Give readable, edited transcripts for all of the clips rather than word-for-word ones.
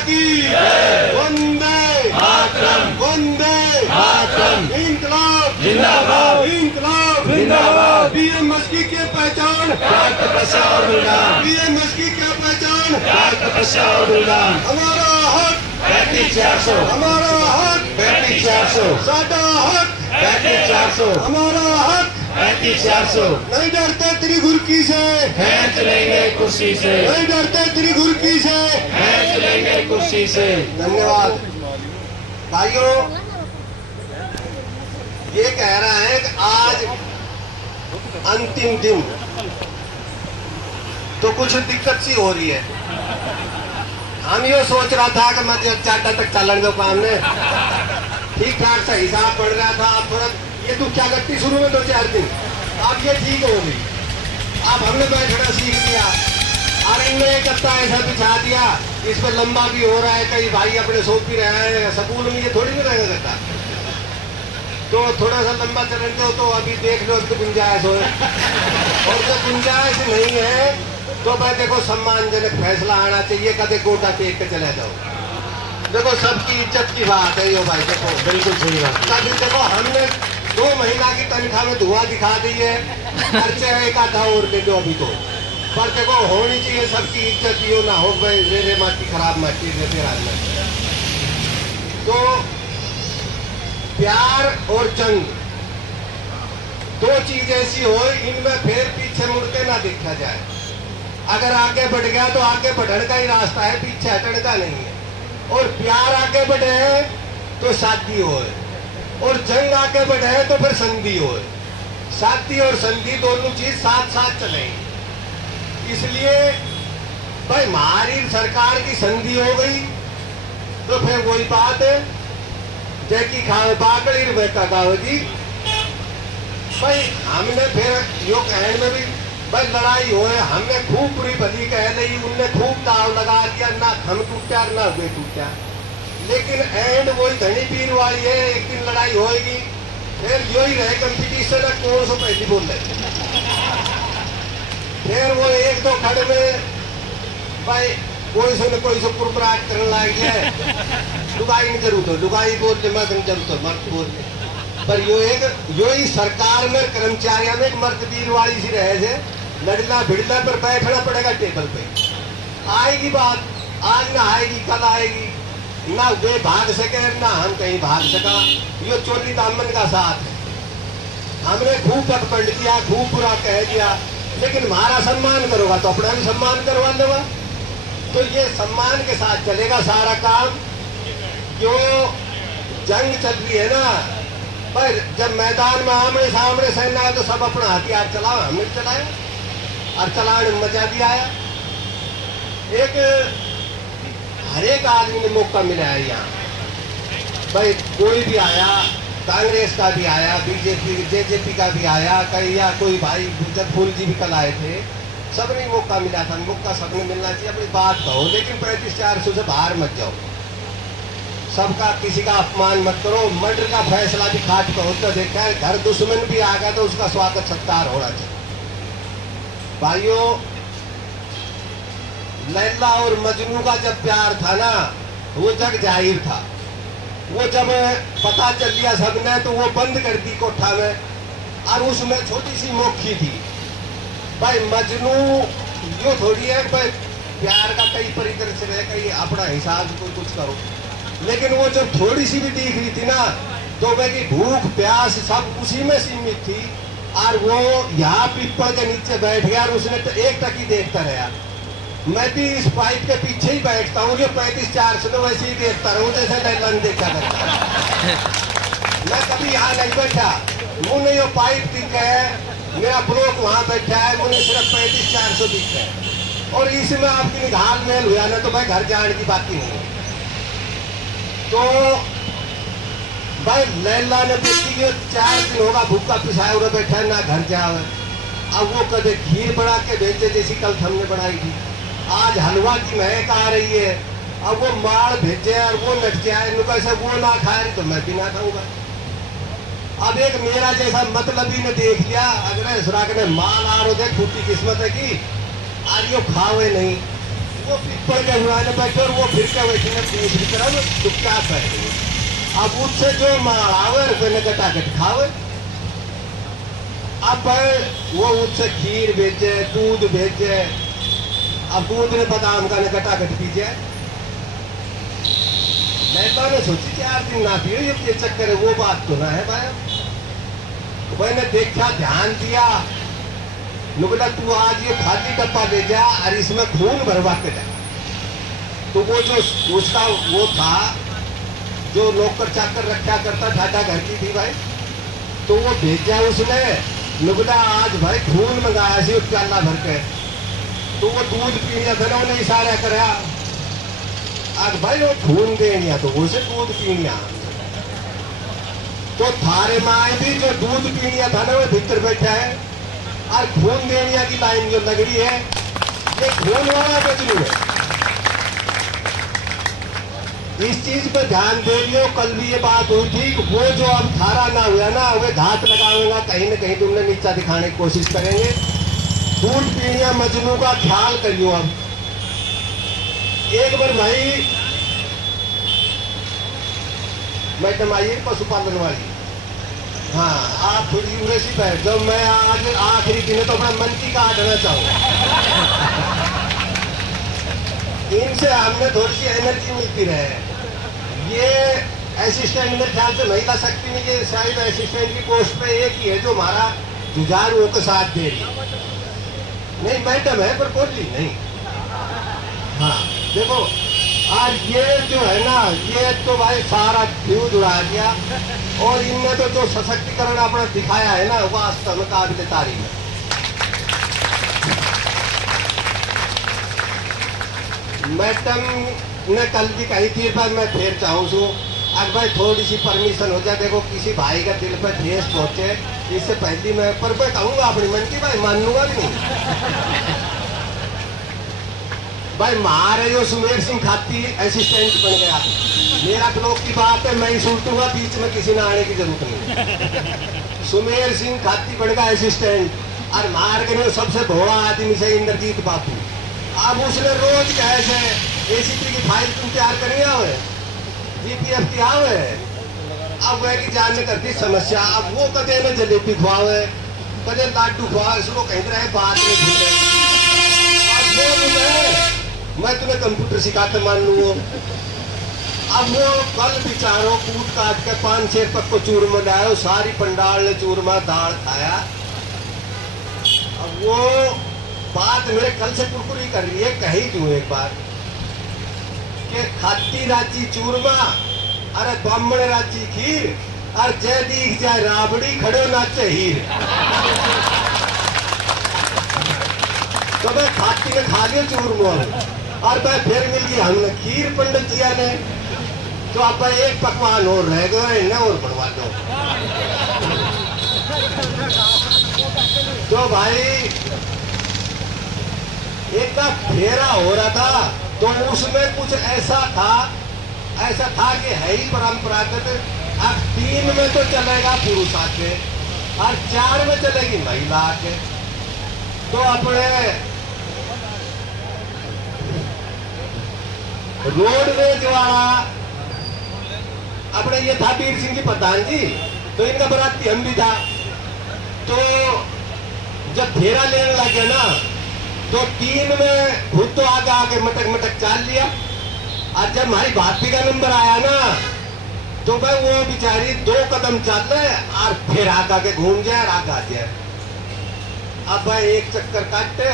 की वंदे मातरम, वंदे मातरम, इनकलाब जिंदाबाद, इनकलाब जिंदाबाद। बीएमएसकी की पहचान बीएमएसकी क्या पहचान, हमारा हक 35,400, हमारा हक 35,400, साडा हक 35,400, हमारा हक 35,400। नहीं डरते तेरी घुरकी से, खींच लेंगे कुर्सी से, नहीं डरते तेरी घुरकी से। खींच लेंगे कुर्सी से। धन्यवाद भाइयों। ये कह रहा है कि आज अंतिम दिन तो कुछ दिक्कत सी हो रही है। हम ये सोच रहा था कि मैं 4टा तक चलन दो काम ने ठीक ठाक सा हिसाब पड़ रहा था। अब थोड़ा ये दुखिया गट्टी शुरू में 2-4 दिन, अब ये ठीक हो गई। अब हमने बैठना सीख लिया और इनमें एक गत्ता ऐसा बिछा दिया, इस पर लंबा भी हो रहा है। कई भाई अपने सोच भी रहे हैं स्कूल में, ये थोड़ी नहीं रहेगा गत्ता, तो थोड़ा सा लंबा चलन दो तो अभी देख लो तो गुंजाइश हो। और जब गुंजाइश नहीं है तो भाई देखो सम्मानजनक फैसला आना चाहिए। कदे गोटा टेक के चले जाओ। देखो सबकी इज्जत की बात है यो भाई। देखो बिल्कुल सही बात। तभी देखो हमने 2 महीना की तनख्वाह में धुआं दिखा दी है, खर्चे एक आधा और दे दो अभी तो। पर देखो होनी चाहिए सबकी इज्जत, यो ना हो भाई मेरे माटी खराब माटी देते राजना। तो प्यार और जंग 2 चीज ऐसी हो, इनमें फिर पीछे मुड़ के ना देखा जाए। अगर आगे बढ़ गया तो आगे बढ़ने का ही रास्ता है, पीछे हटने का नहीं है। और प्यार आगे बढ़े तो शादी हो, और जंग आगे बढ़े तो फिर संधि हो। शादी और संधि दोनों चीज साथ साथ चलेंगी। इसलिए भाई हमारी सरकार की संधि हो गई तो फिर वही बात है जैकी खाओ बाकड़ी रुपए का गाओ जी। भाई हमने फिर यो कहने में भी भाई लड़ाई हो, हमने खूब बुरी भली कह ली, उनने खूब दाव लगा दिया, ना हम टूटा ना वे टूटा। लेकिन एंड वही धनी पीर वाली है, एक दिन लड़ाई होएगी फिर यो ही रहे कंपटीशन है कौन सो पहली बोल रहे। फिर वो 1-2 खड़ में भाई कोई सो कुरकुराट करने लग गया। लुगाई नहीं जरूर, लुगाई बोलते मैं जरूर मर्द बोलते। पर यो ही सरकार में कर्मचारियों में एक मर्दवीर वाली सी रहे थे, लड़ना भिड़ना पर बैठना पड़ेगा टेबल पे। आएगी बात, आज ना आएगी कल आएगी, ना वे भाग सके ना हम कहीं भाग सका। यो चोली दामन का साथ है। हमने खूब पटपंड किया, खूब बुरा कह दिया, लेकिन हमारा सम्मान करोगा तो अपना भी सम्मान करवा देगा। तो ये सम्मान के साथ चलेगा सारा काम। जो जंग चल रही है ना भाई, जब मैदान में आमने सामने सेना है तो सब अपना हथियार चलाओ, हमने चलाया और चलाने में मजा भी आया। हर एक आदमी ने मौका मिला है यहाँ। भाई कोई भी आया, कांग्रेस का भी आया, बीजेपी जेजेपी का भी आया, कहीं या कोई भाई जब फूल जी भी कल आए थे, सबने मौका मिला था। मौका सबने मिलना चाहिए, अपनी बात कहो, लेकिन 35-400 से बाहर मत जाओ। सबका किसी का अपमान मत करो। मर्डर का फैसला भी खाट पे होता देखा है। घर दुश्मन भी आ गया तो उसका स्वागत सत्कार होना चाहिए। भाइयों, लैला और मजनू का जब प्यार था ना वो जग जाहिर था। वो जब पता चल लिया सबने तो वो बंद कर दी कोठा में और उसमें छोटी सी मोखी थी। भाई मजनू यो थोड़ी है भाई प्यार का कई परिदृश्य है, कई अपना हिसाब से कुछ करो। लेकिन वो जब थोड़ी सी भी दिख रही थी ना तो भाई की भूख प्यास सब उसी में सीमित थी। और वो यहाँ पीपल के नीचे बैठ गया और उसने तो एक टक ही देखता रहा। मैं भी इस पाइप के पीछे ही बैठता हूँ, जो 35-400 तो वैसे ही देखता रहूँ जैसे लैलन देखा करता। मैं कभी यहाँ नहीं बैठा, मुझे ये पाइप दिख है, मेरा ब्लॉक वहाँ बैठा है, मुझे सिर्फ 35-400 दिख है। और इसमें आपकी निगाह मेल हुआ ना तो भाई घर जाने की बात ही नहीं। तो भाई लैला ने देखी कि 4 दिन होगा भूखा पिसाया हुआ बैठा है, ना घर जावे। अब वो कदे खीर बना के भेजे जैसी कल हमने बनाई थी, आज हलवा की महक आ रही है। अब वो माड़ भेजे और वो नट जाए, कैसे वो ना खाए तो मैं भी ना खाऊंगा। अब एक मेरा जैसा मतलबी ने देख लिया, अगर सुराग ने माल आ रो देख फूटी किस्मत है की आज यो खावे नहीं। वो पीपल के हुआ ने बैठे और वो फिर के बैठे ने दूसरी तरफ चुपचाप बैठ गए। अब उससे जो मारावे रुपये कटाकट खावे। अब वो उससे खीर भेजे, दूध भेजे। अब दूध ने बादाम का ने कटाकट पीजे। मैं तो ने सोची 4 दिन ना पियो ये चक्कर है, वो बात तो ना है भाई। मैंने देखा, ध्यान दिया, बेटा तू आज ये खाली डब्बा ले जा और इसमें खून भरवा के जा। तो वो जो उसका वो था जो नौकर चाकर रखा करता ठाटा घर की थी भाई, तो वो भेजा उसने, बेटा आज भाई खून मंगाया सी प्याला भर के। तो वो दूध पीने था ना, उन्हें इशारा करा, आज भाई वो खून देनिया तो वो से दूध पीनिया। तो थारे माए भी जो दूध पीनिया था ना वो भीतर बैठा है और खून देनिया की लाइन जो लग रही है, ये खून वाला बजलू है। इस चीज पे ध्यान दे लियो। कल भी ये बात हुई थी, वो जो अब थारा ना हुआ ना, वे घात लगाऊंगा कहीं न कहीं तुमने नीचा दिखाने की कोशिश करेंगे। दूध पीनिया मजनू का ख्याल करियो। अब एक बार भाई मैडम आइए पशुपालन वाली, हाँ आप थोड़ी उम्र सी बैठ जाओ। मैं आज आखिरी दिन तो अपना मन की काटना चाहूँ। इनसे हमने थोड़ी सी एनर्जी मिलती रहे। ये असिस्टेंट मेरे ख्याल से महिला शक्ति में ये शायद असिस्टेंट की पोस्ट पे एक ही है जो हमारा जुझारुओं के साथ दे रही है। नहीं मैडम है पर बोली नहीं। हाँ देखो आज ये जो है ना, ये तो भाई सारा फ्यूज उड़ा दिया। और इनने तो जो सशक्तिकरण अपना दिखाया है ना, वास्तव में काबिल तारीफ है। मैडम ने कल भी कही थी, पर मैं फिर चाहूँ अगर भाई थोड़ी सी परमिशन हो जाए। देखो किसी भाई का दिल पर ठेस पहुंचे, इससे पहले मैं पर मैं कहूँगा अपनी मन की, भाई मानूंगा भी नहीं। भाई मारे जो सुमेर सिंह खाती असिस्टेंट बन गया, मेरा ब्लॉक की बात है, मैं ही सुनूंगा, बीच में किसी ने आने की जरूरत नहीं। सुमेर सिंह खाती बन गया असिस्टेंट और मार के सबसे भोला आदमी से इंद्रजीत बापू। अब उसने रोज कैसे एसीपी की फाइल तुम तैयार करी आवे, जीपीएफ की आवे। अब वह की जानने करती समस्या। अब वो कदे ने जलेबी खुआवे, कदे लाडू खुआवे, उसको कहीं तरह बात नहीं भूले। मैं तुम्हें कंप्यूटर सिखाते मान लू। अब वो कल बिचारो कूट काट के 5-6 पक को चूरमा लाया, सारी पंडाल ने चूरमा दाल खाया। अब वो बात मेरे कल से कुरकुरी कर रही है, कही क्यों एक बार कि खाती राजी चूरमा, अरे ब्राह्मण राजी खीर, और जय दीख जाए राबड़ी खड़े नाचे हीर। तो मैं खाती में खा लिया चूरमा और मैं फिर मिल गई हमने खीर पंडित जिया ने। तो आप एक पकवान और रह गए न, और बनवा दो। तो भाई एक का फेरा हो रहा था, तो उसमें कुछ ऐसा था कि है ही परंपरागत। अब 3 में तो चलेगा पुरुष आके और 4 में चलेगी महिला आके। तो अपने रोडवेज वाला अपने ये था वीर सिंह जी प्रधान जी, तो इनका बराती हम भी था। तो जब फेरा लेने लगे ना, तो 3 में खुद तो आगे आगे मटक चाल लिया। और जब हमारी भाभी का नंबर आया ना, तो भाई वो बेचारी 2 कदम चल रहे और फिर आगा के घूम जाए और आगा जाए। अब भाई एक चक्कर काटते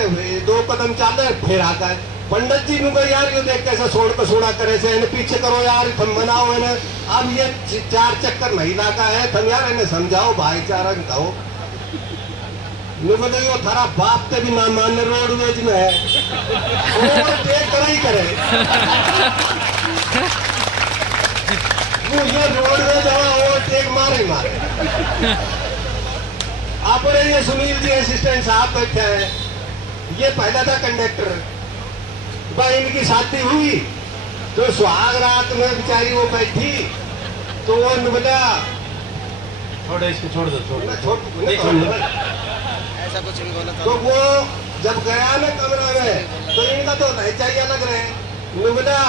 2 कदम चल रहे फिर आगा। पंडित जी ने यार ये देख कैसे सोड़ को सोना करे से इन्हें पीछे करो यार, तुम बनाओ इन्हें। अब ये 4 चक्कर महिला का है, तुम यार इन्हें समझाओ, भाईचारा कहो। बोले यो थारा बाप के भी ना मान रोडवेज में है, ओवरटेक करे ही करे। वो ये रोडवेज ओवरटेक मारे। अपने ये सुनील जी असिस्टेंट साहब बैठे हैं, ये पहला था कंडक्टर। भाई इनकी शादी हुई तो सुहाग रात में बेचारी वो बैठी, तो वो बोला छोड़ो इसको, छोड़ दो, छोड़ दो। तो वो जब गया ना कमरा में तो इनका तो नहीं चाहिए लग रहे हैं। बोला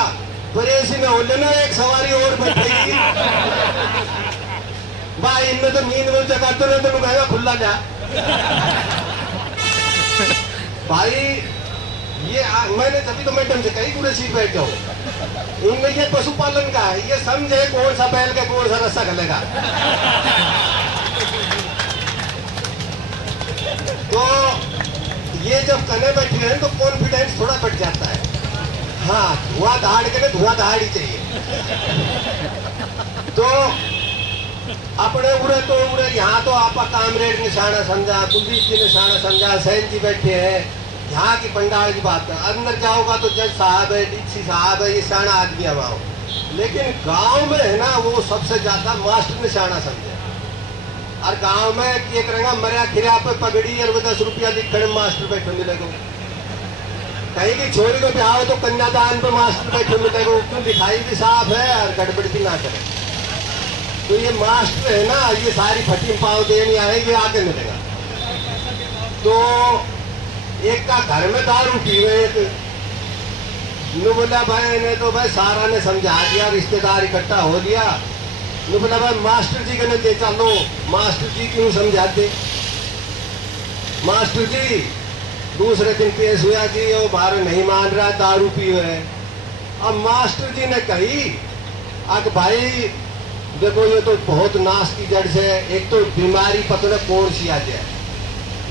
परेशी में हो लेना एक सवारी और बैठेगी भाई, इनमें तो नींद में जगह तो नहीं, तो कहेगा खुला जा भाई। ये मैंने तभी तो मैडम से कही पूरे सीट बैठ जाओ, इनमें ये पशुपालन का है, ये समझे कौन सा बैल का कौन सा रस्सा गलेगा। तो ये जब कने बैठे हैं तो कॉन्फिडेंस थोड़ा बढ़ जाता है। हाँ, धुआं दहाड़ के ना धुआं दहाड़ ही चाहिए। तो अपने उड़े तो उड़े, यहाँ तो आपका कामरेड निशाना समझा, कुलदीप जी निशाना समझा, सैन जी बैठे हैं, यहाँ की पंडाल की बात है। अंदर जाओगा तो जज साहब है, डीसी साहब है, ये शाना आदमी है वहाँ। लेकिन गांव में है ना वो सबसे ज्यादा मास्टर निशाना समझे। और गांव में ये करेगा मरिया खिरिया पे पगड़ी और 10 रुपया लिख खड़े मास्टर बैठे मिलेगा। कहीं की छोरी को ब्याह हो तो कन्यादान पे मास्टर बैठे मिलेगा, क्यों दिखाई भी साफ है और गड़बड़ भी ना करे। तो ये मास्टर है ना, ये सारी फटी पाव देनी आएगी, आगे मिलेगा। तो एक का घर में दारू पीवे, नु बोला भाई ने तो भाई सारा ने समझा दिया, रिश्तेदार इकट्ठा हो लिया। नु बोला भाई मास्टर जी के दे चलो, मास्टर जी क्यों समझाते। मास्टर जी दूसरे दिन पेश हुआ जी, वो बाहर नहीं मान रहा, दारू पीवे। अब मास्टर जी ने कही अब भाई देखो ये तो बहुत नाश की जड़ से, एक तो बीमारी पता नहीं कौन सी आ जाए,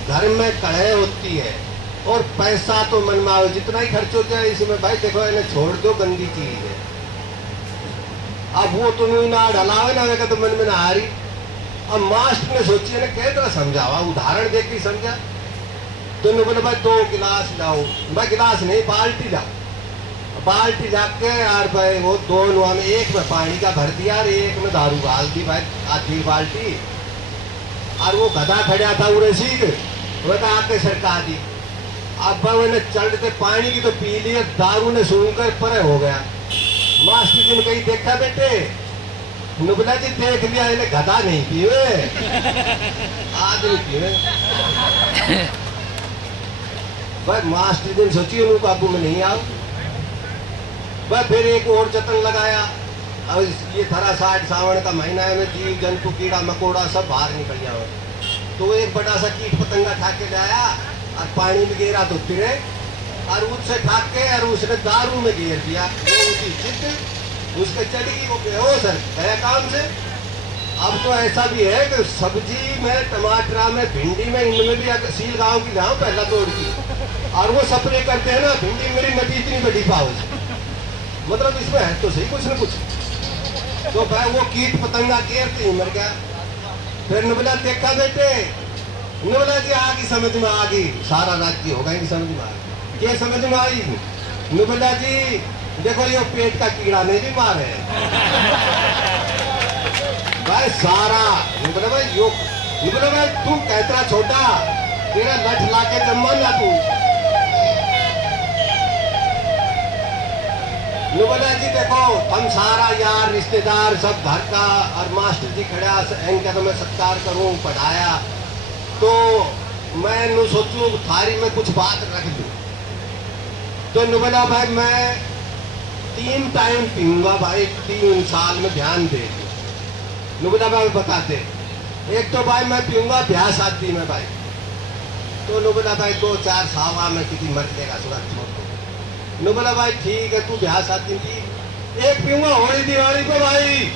घर में कड़े होती है और पैसा तो मन में आओ जितना ही खर्च हो जाए इसमें, भाई देखो इन्हें छोड़ दो, गंदी चीज है। अब वो तुम ना ढलावे ना तो मन में ना आ रही। अब मास्टर ने सोची ने कह तरह समझावा, उदाहरण देख के समझा। तो उन्होंने बोले भाई 2 गिलास लाओ, भाई गिलास नहीं बाल्टी लाओ। बाल्टी जाके यार भाई वो 2 में, एक में पानी का भर दिया और एक में दारू डाल दी भाई, आधी बाल्टी। और वो गधा खड़ा था उड़े सीख, वो तो आके सरका दी। अब मैंने चढ़ते पानी की तो पी लिया, दारू ने सूंघकर परे हो गया। मास्टर जी ने कहीं देखा बेटे, नुबला जी देख लिया, इन्हें गधा नहीं पीवे, आदमी पीवे। भाई मास्टर जी ने सोची उन्होंने काबू में नहीं आओ। भाई फिर एक और जतन लगाया। अब ये थरा 60 सावन का महीना है में जीव जंतु कीड़ा मकोड़ा सब बाहर निकल जाओ। तो एक बड़ा सा कीट पतंगा ठाक के लाया और पानी में गिरा तो फिरे, और उससे ठाक के और उसने दारू में गिर दिया। वो उसकी जिद उसके चढ़ी, वो बेहोश है गया काम से। अब तो ऐसा भी है कि सब्जी में, टमाटर में, भिंडी में, इनमें भी सील गाँव की लाओ पहला तोड़ की, और वो स्प्रे करते हैं ना, भिंडी मेरी नदी इतनी बड़ी पाओ, मतलब इसमें है तो सही कुछ न कुछ। तो भाई वो कीट पतंगा गिरते ही मर गया। फिर नुबला देखा बेटे, नुबला जी आगे समझ में आ गई, सारा राज्य होगा इनकी समझ में आ गई। क्या समझ में आई? नुबला जी देखो ये पेट का कीड़ा नहीं बीमार है भाई सारा। नुबला भाई यो, नुबला भाई तू कहता छोटा, तेरा लठ ला के जमा ना तू। नुबला जी देखो हम सारा यार रिश्तेदार सब घर का, और मास्टर जी खड़ा इनका तो मैं सत्कार करूं, पढ़ाया। तो मैं नु सोचूं थारी में कुछ बात रख दूं। तो नुबला भाई मैं 3 टाइम पीऊंगा भाई, 3 साल में ध्यान दे। नुबला भाई बताते, एक तो भाई मैं पीऊंगा ब्याह शादी में भाई। तो नुबला भाई 2-4 सावा में किसी मर देगा थोड़ा छोड़। नुबला भाई ठीक है तू ब्याह शादी की, एक पीऊंगा होली दिवाली पे भाई।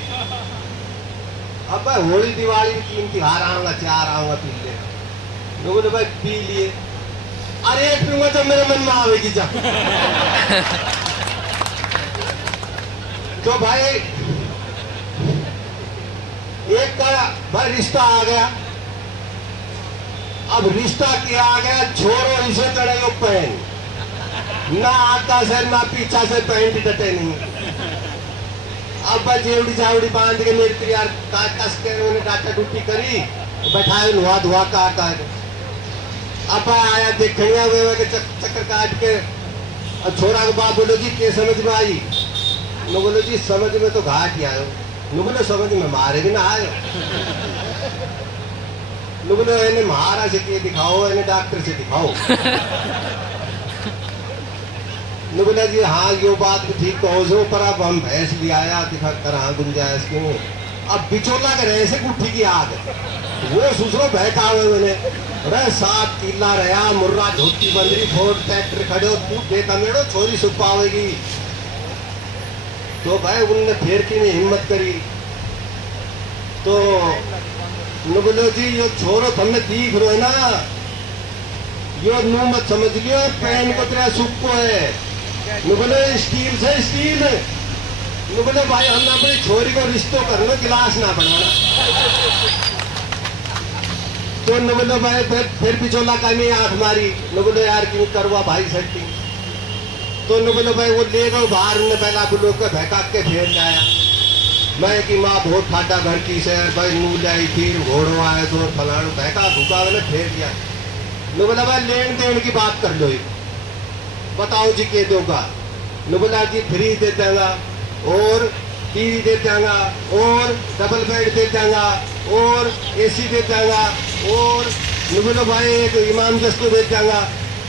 अब भाई होली दिवाली में 3 त्योहार आऊंगा, 4 आऊंगा पी ले। नुबला भाई पी लिए, अरे एक पीऊंगा जब मेरे मन में आवेगी जब। तो भाई एक का भाई रिश्ता आ गया। अब रिश्ता क्या आ गया, छोरो इसे चढ़े वो पहन, ना आका से ना पीछा से पैंट डटे नहीं। अब जेवड़ी जावड़ी बांध के मेरे यार कस के उन्हें डाटा डूटी करी, बैठाए नुआ धुआ काट। अब आया देखनिया वे के चक्कर काट के, और छोरा के बाप बोलो जी के समझ में आई? नो बोलो जी समझ में तो घाट ही आयो। नो बोलो समझ में मारे भी ना आयो। नु बोले इन्हें महारा से के दिखाओ, इन्हें डॉक्टर से दिखाओ। नु बोला जी हाँ यो बात भी ठीक कहो सो, पर अब हम भैंस भी आया दिखा कर हाँ गुंजाइश क्यों। अब बिचौला कर रहे से गुट्ठी की आग वो सुसरो बहका हुए मैंने अरे 7 किला रहा मुर्रा धोती बंदरी फोड़ ट्रैक्टर खड़े तू बेतमेड़ो छोरी सुपावेगी। तो भाई उनने फिर की ने हिम्मत करी तो नु बोलो जी यो छोरो तुमने दीख रो है ना, यो नू मत समझ लियो पैन को तेरा सुक्को है। नु बोले स्टील से स्टील। नु बोले भाई हम अपनी छोरी को रिश्तो करना गिलास ना बनाना। तो नु बोले भाई फिर बिचौला कमी आंख मारी। नु बोले यार क्यों करवा भाई सेटिंग। तो नु बोले भाई वो ले गए बाहर ने पहला बुलो के भैका के फेर लाया। मैं कि माँ बहुत ठाडा घर की से भाई नू लाई फिर घोड़ो आए तो फलाणु भैका भूखा मैंने फेर दिया। नु बोला भाई लेन देन की बात कर लो, बताओ जी के दोगा। नु बोला जी फ्रिज दे देगा और टीवी दे देगा और डबल बेड दे देगा और एसी दे देगा और नु बोलो भाई एक इमाम जस्तो दे देगा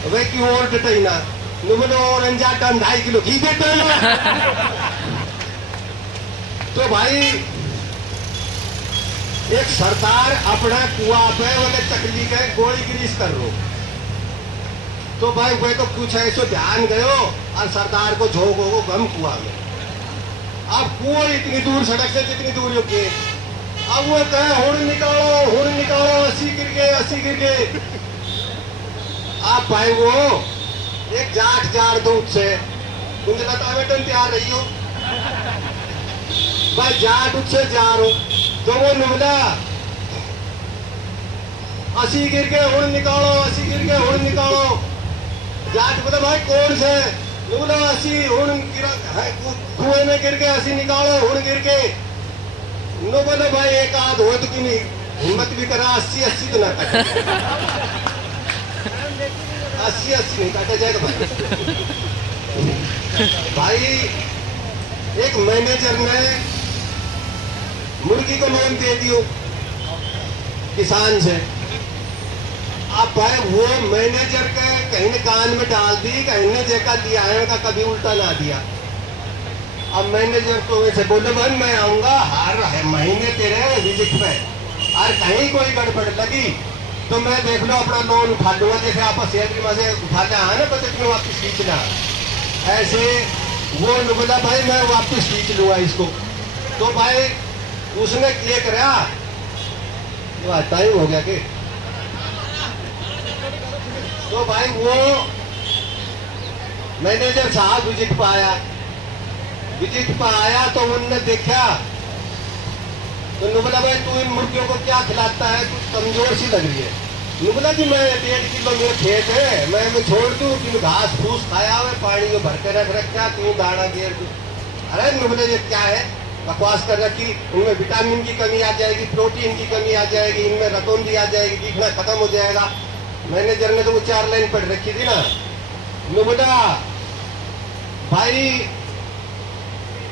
भाई की और डटाइना। नु बोलो और अंजा टन 2.5 किलो घी दे देगा। तो भाई एक सरकार अपना कुआ पे वाले चकली के गोली ग्रीस कर रो। तो भाई वे तो कुछ ऐसो ध्यान गयो और सरदार को झोंक हो गम कुआ में। अब कुआ इतनी दूर सड़क से जितनी दूर हो के अब वो कहे हुड़ निकालो 80 गिर गए। आप भाई वो एक जाट जार दो से कुंजलता बेटन तैयार रही हो भाई जाट उससे जा रो तो वो निकला 80 गिर के हुड़ निकालो। जाट बोला भाई कौन से बोला 80 हुड़ कुएं में गिर के 80 निकालो हुड़ गिर के। नो बोले भाई एक आध हो तो की नहीं हिम्मत भी करा 80 तो ना काटे 80 नहीं काटा जाएगा भाई। एक मैनेजर ने मुर्गी को लोन दे दियो किसान से। अब भाई वो मैनेजर के कहीं ने कान में डाल दी, कहीं ने जेका दिया है का कभी उल्टा ना दिया। अब मैनेजर को वैसे बोले भाई मैं आऊंगा हर महीने तेरे विजिट पे और कहीं कोई गड़बड़ लगी तो मैं देख लो अपना लोन उठा लूंगा। जैसे आप सैलरी में से उठाते हैं ना बजट में वापिस खींचना, ऐसे वो बोला भाई मैं वापिस खींच लूंगा इसको। तो भाई उसने ये करा टाइम हो गया कि तो भाई वो मैनेजर साहब विजिट पर आया तो उनने देखा तो बोला भाई तू इन मुर्गियों को क्या खिलाता है, कुछ कमजोर सी लग रही है। बोला कि मैं 1.5 किलो मेरे खेत है मैं छोड़ दूं कि घास फूस खाया हुआ पानी में भर के रखा क्यों दाना घेर दूं। अरे बोले ये क्या है बकवास कर रखी, इनमें विटामिन की कमी आ जाएगी, प्रोटीन की कमी आ जाएगी, इनमें रतौंधी आ जाएगी, दिखना खत्म हो जाएगा। मैनेजर ने तो वो 4 लाइन पढ़ रखी थी ना। बोला भाई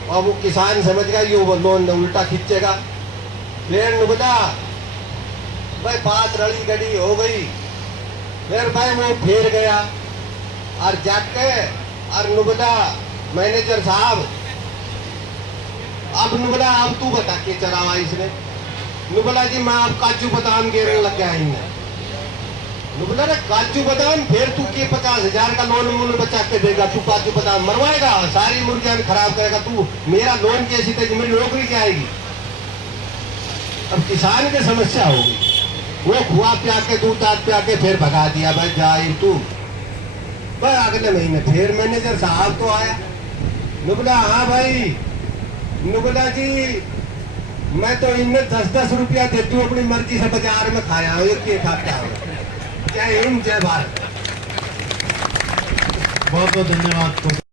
अब वो किसान समझ गया ये लोन उल्टा खींचेगा। फिर बोला भाई बात रड़ी गड़ी हो गई। फिर भाई वो फेर गया और जाके और बोला मैनेजर साहब अब बोला अब तू बता के चलावा इसने। बोला जी मैं आप काजू बादाम गिरने लग गया इनमें। बोला रे काजू बादाम फिर तू के 50,000 का लोन मूल बचा के देगा, तू काजू बादाम मरवाएगा सारी मुर्गियां खराब करेगा, तू मेरा लोन कैसी तेजी मेरी नौकरी क्या आएगी। अब किसान की समस्या होगी। वो खुआ प्या के दूध दाद प्या के फिर भगा दिया भाई जाए तू। भाई अगले महीने फिर मैनेजर साहब तो आया। बोला हाँ भाई। बोला जी मैं तो इनमें 10-10 रुपया देती हूँ अपनी मर्जी से बाजार में खाया हूँ ये खाता हूँ। जय हिंद जय भारत। बहुत बहुत धन्यवाद।